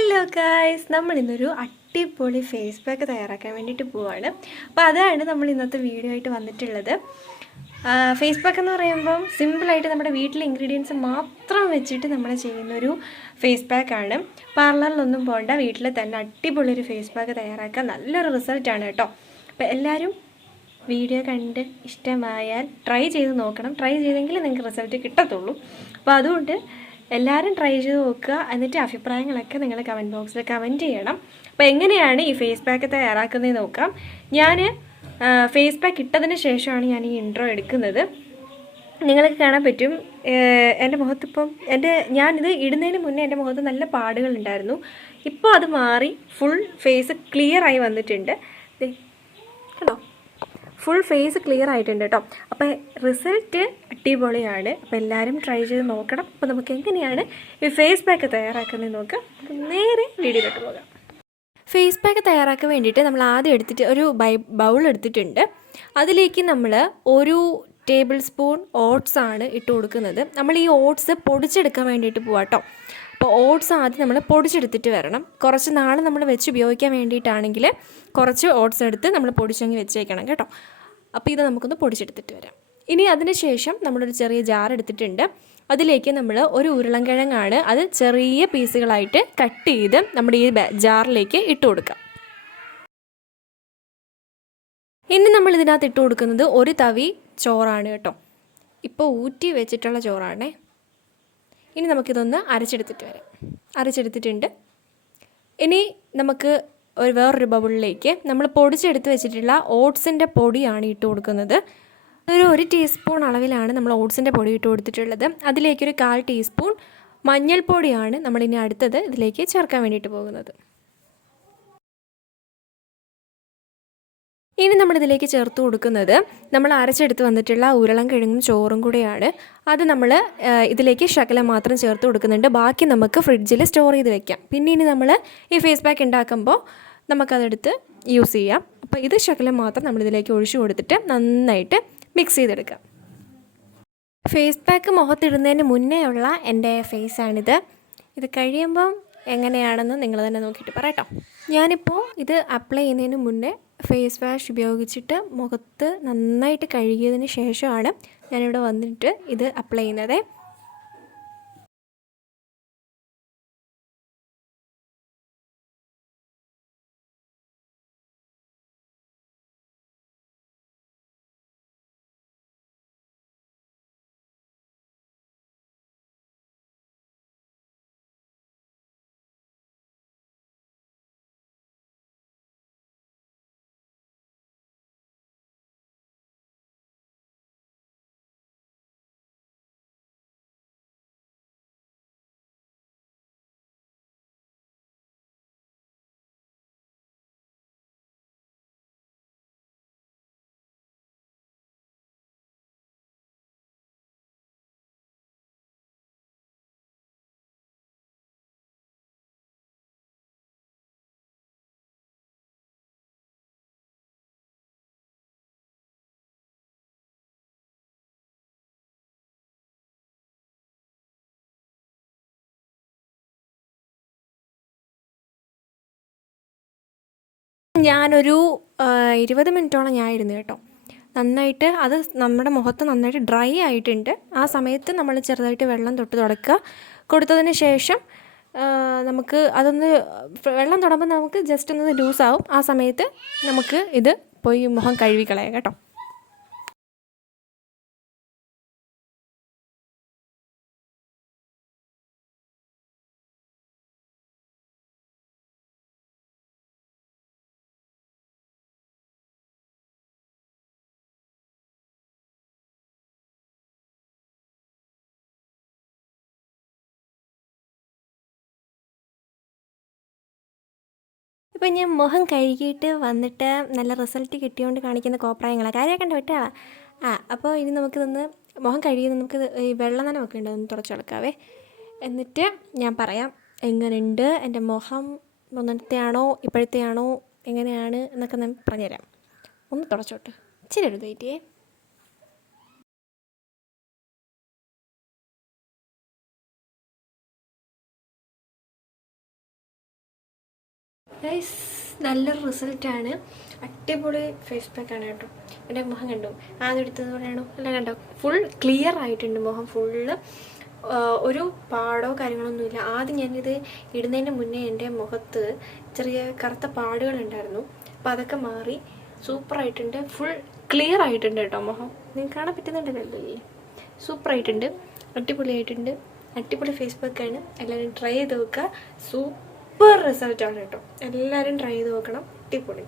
Hello guys, നമ്മൾ ഇന്നൊരു അടിപൊളി ഫേസ് പാക്ക് തയ്യാറാക്കാൻ വേണ്ടിയിട്ട് പോവാണ്. അപ്പോൾ അതാണ് നമ്മൾ ഇന്നത്തെ വീഡിയോ ആയിട്ട് വന്നിട്ടുള്ളത്. ഫേസ് പാക്ക് എന്ന് പറയുമ്പം സിമ്പിളായിട്ട് നമ്മുടെ വീട്ടിലെ ഇൻഗ്രീഡിയൻസ് മാത്രം വെച്ചിട്ട് നമ്മൾ ചെയ്യുന്നൊരു ഫേസ് പാക്കാണ്. പാർലറിലൊന്നും പോകണ്ട, വീട്ടിൽ തന്നെ അടിപൊളി ഒരു ഫേസ് പാക്ക് തയ്യാറാക്കാൻ നല്ലൊരു റിസൾട്ടാണ് കേട്ടോ. അപ്പോൾ എല്ലാവരും വീഡിയോ കണ്ട് ഇഷ്ടമായാൽ ട്രൈ ചെയ്ത് നോക്കണം. ട്രൈ ചെയ്തെങ്കിൽ നിങ്ങൾക്ക് റിസൾട്ട് കിട്ടത്തുള്ളൂ. അപ്പോൾ അതുകൊണ്ട് എല്ലാവരും ട്രൈ ചെയ്ത് നോക്കുക. എന്നിട്ട് അഭിപ്രായങ്ങളൊക്കെ നിങ്ങൾ കമൻറ്റ് ബോക്സിൽ കമൻറ്റ് ചെയ്യണം. അപ്പോൾ എങ്ങനെയാണ് ഈ ഫേസ് പാക്ക് തയ്യാറാക്കുന്നത് നോക്കാം. ഞാൻ ഫേസ് പാക്ക് ഇട്ടതിന് ശേഷമാണ് ഞാൻ ഈ ഇൻട്രോ എടുക്കുന്നത്. നിങ്ങൾക്ക് കാണാൻ പറ്റും എൻ്റെ മുഖത്തിപ്പം ഞാനിത് ഇടുന്നതിന് മുന്നേ എൻ്റെ മുഖത്ത് നല്ല പാടുകളുണ്ടായിരുന്നു. ഇപ്പോൾ അത് മാറി ഫുൾ ഫേസ് ക്ലിയർ ആയി വന്നിട്ടുണ്ട്. കണ്ടോ, ഫുൾ ഫേസ് ക്ലിയർ ആയിട്ടുണ്ട് കേട്ടോ. അപ്പോൾ റിസൾട്ട് അടിപൊളിയാണ്. അപ്പോൾ എല്ലാവരും ട്രൈ ചെയ്ത് നോക്കണം. അപ്പോൾ നമുക്ക് എങ്ങനെയാണ് ഈ ഫേസ് പാക്ക് തയ്യാറാക്കുന്നത് നോക്കാം. നേരെ വീഡിയോയിലോട്ട് പോകാം. ഫേസ് പാക്ക് തയ്യാറാക്കാൻ വേണ്ടിയിട്ട് നമ്മൾ ആദ്യം എടുത്തിട്ട് ഒരു ബൗൾ എടുത്തിട്ടുണ്ട്. അതിലേക്ക് നമ്മൾ 1 ടേബിൾ സ്പൂൺ ഓട്സ് ആണ് ഇട്ട് കൊടുക്കുന്നത്. നമ്മൾ ഈ ഓട്സ് പൊടിച്ചെടുക്കാൻ വേണ്ടിയിട്ട് പോവാം കേട്ടോ. അപ്പോൾ ഓട്സ് ആദ്യം നമ്മൾ പൊടിച്ചെടുത്തിട്ട് വരണം. കുറച്ച് നാൾ നമ്മൾ വെച്ച് ഉപയോഗിക്കാൻ വേണ്ടിയിട്ടാണെങ്കിൽ കുറച്ച് ഓട്സ് എടുത്ത് നമ്മൾ പൊടിച്ചങ്ങ് വെച്ചേക്കണം കേട്ടോ. അപ്പോൾ ഇത് നമുക്കൊന്ന് പൊടിച്ചെടുത്തിട്ട് വരാം. ഇനി അതിന് ശേഷം നമ്മളൊരു ചെറിയ ജാർ എടുത്തിട്ടുണ്ട്. അതിലേക്ക് നമ്മൾ ഒരു ഉരുളൻകിഴങ്ങാണ്, അത് ചെറിയ പീസുകളായിട്ട് കട്ട് ചെയ്ത് നമ്മുടെ ഈ ജാറിലേക്ക് ഇട്ട് കൊടുക്കാം. ഇനി നമ്മൾ ഇതിനകത്ത് ഇട്ട് കൊടുക്കുന്നത് ഒരു തവി ചോറാണ് കേട്ടോ. ഇപ്പോൾ ഊറ്റി വെച്ചിട്ടുള്ള ചോറാണേ. ഇനി നമുക്കിതൊന്ന് അരച്ചെടുത്തിട്ട് വരാം. അരച്ചെടുത്തിട്ടുണ്ട്. ഇനി നമുക്ക് വേറൊരു ബൗളിലേക്ക് നമ്മൾ പൊടിച്ചെടുത്ത് വെച്ചിട്ടുള്ള ഓട്സിൻ്റെ പൊടിയാണ് ഇട്ട് കൊടുക്കുന്നത്. ഒരു 1 ടീസ്പൂൺ അളവിലാണ് നമ്മൾ ഓട്സിൻ്റെ പൊടി ഇട്ട് കൊടുത്തിട്ടുള്ളത്. അതിലേക്കൊരു 1/4 ടീസ്പൂൺ മഞ്ഞൾപ്പൊടിയാണ് നമ്മളിനി അടുത്തത് ഇതിലേക്ക് ചേർക്കാൻ വേണ്ടിയിട്ട് പോകുന്നത്. ഇനി നമ്മളിതിലേക്ക് ചേർത്ത് കൊടുക്കുന്നത് നമ്മൾ അരച്ചെടുത്ത് വന്നിട്ടുള്ള ഉരുളൻകിഴങ്ങും ചോറും കൂടെയാണ്. അത് നമ്മൾ ഇതിലേക്ക് ശകലം മാത്രം ചേർത്ത് കൊടുക്കുന്നുണ്ട്. ബാക്കി നമുക്ക് ഫ്രിഡ്ജിൽ സ്റ്റോർ ചെയ്ത് വെക്കാം. പിന്നെ ഇനി നമ്മൾ ഈ ഫേസ് പാക്ക് ഉണ്ടാക്കുമ്പോൾ നമുക്കതെടുത്ത് യൂസ് ചെയ്യാം. അപ്പോൾ ഇത് ശകലം മാത്രം നമ്മളിതിലേക്ക് ഒഴിച്ചു കൊടുത്തിട്ട് നന്നായിട്ട് മിക്സ് ചെയ്തെടുക്കാം. ഫേസ് പാക്ക് മുഖത്തിടുന്നതിന് മുന്നേ ഉള്ള എൻ്റെ ഫേസാണിത്. ഇത് കഴിയുമ്പം എങ്ങനെയാണെന്ന് നിങ്ങൾ തന്നെ നോക്കിയിട്ട് പറയട്ടോ. ഞാനിപ്പോൾ ഇത് അപ്ലൈ ചെയ്യുന്നതിന് മുന്നേ ഫേസ് വാഷ് ഉപയോഗിച്ചിട്ട് മുഖത്ത് നന്നായിട്ട് കഴുകിയതിന് ശേഷമാണ് ഞാനിവിടെ വന്നിട്ട് ഇത് അപ്ലൈ ചെയ്യുന്നത്. ഞാനൊരു 20 മിനിറ്റോളം ഞാൻ ഇരുന്നു കേട്ടോ. നന്നായിട്ട് അത് നമ്മുടെ മുഖത്ത് നന്നായിട്ട് ഡ്രൈ ആയിട്ടുണ്ട്. ആ സമയത്ത് നമ്മൾ ചെറുതായിട്ട് വെള്ളം തൊട്ട് തുടക്കുക. കൊടുത്തതിന് ശേഷം നമുക്ക് അതൊന്ന് വെള്ളം തൊടുമ്പോൾ നമുക്ക് ജസ്റ്റ് ഒന്ന് ലൂസാവും. ആ സമയത്ത് നമുക്ക് ഇത് പോയി മുഖം കഴുകിക്കളയാം കേട്ടോ. ഇപ്പം ഞാൻ മുഖം കഴുകിയിട്ട് വന്നിട്ട് നല്ല റിസൾട്ട് കിട്ടിയോണ്ട് കാണിക്കുന്ന കോപ്രായങ്ങളാണ്. കാര്യമാക്കണ്ട വിട്ടാളാ. അപ്പോൾ ഇനി നമുക്കിതൊന്ന് മുഖം കഴുകി നമുക്ക് ഈ വെള്ളം നനവൊക്കെ ഉണ്ട്, ഒന്ന് തുടച്ചെടുക്കാവേ. എന്നിട്ട് ഞാൻ പറയാം എങ്ങനെയുണ്ട് എൻ്റെ മുഖം, മുന്നത്തെയാണോ ഇപ്പോഴത്തെയാണോ എങ്ങനെയാണ് എന്നൊക്കെ ഞാൻ പറഞ്ഞുതരാം. ഒന്ന് തുടച്ചോട്ട്, ഇച്ചിരി ഒരു വെയിറ്റ് ചെയ്യേ. ഗൈസ് നല്ലൊരു റിസൾട്ടാണ്, അടിപൊളി ഫേസ് പാക്കാണ് കേട്ടോ. എൻ്റെ മുഖം കണ്ടു, ആദ്യം എടുത്തത് പറയണോ എല്ലാം കണ്ടോ, ഫുൾ ക്ലിയർ ആയിട്ടുണ്ട് മുഖം ഫുള്ള്. ഒരു പാടോ കാര്യങ്ങളൊന്നുമില്ല. ആദ്യം ഞാനിത് ഇടുന്നതിന് മുന്നേ എൻ്റെ മുഖത്ത് ചെറിയ കറുത്ത പാടുകളുണ്ടായിരുന്നു, അപ്പോൾ അതൊക്കെ മാറി സൂപ്പറായിട്ടുണ്ട്, ഫുൾ ക്ലിയർ ആയിട്ടുണ്ട് കേട്ടോ മുഖം. നിങ്ങൾക്ക് കാണാൻ പറ്റുന്നുണ്ടല്ലേ, സൂപ്പറായിട്ടുണ്ട്, അടിപൊളിയായിട്ടുണ്ട്. അടിപൊളി ഫേസ് പാക്കാണ്, എല്ലാവരും ട്രൈ ചെയ്ത് നോക്കുക. സൂപ്പർ റിസൾട്ടാണ് കേട്ടോ, എല്ലാവരും ട്രൈ ചെയ്ത് നോക്കണം, അടിപൊളി.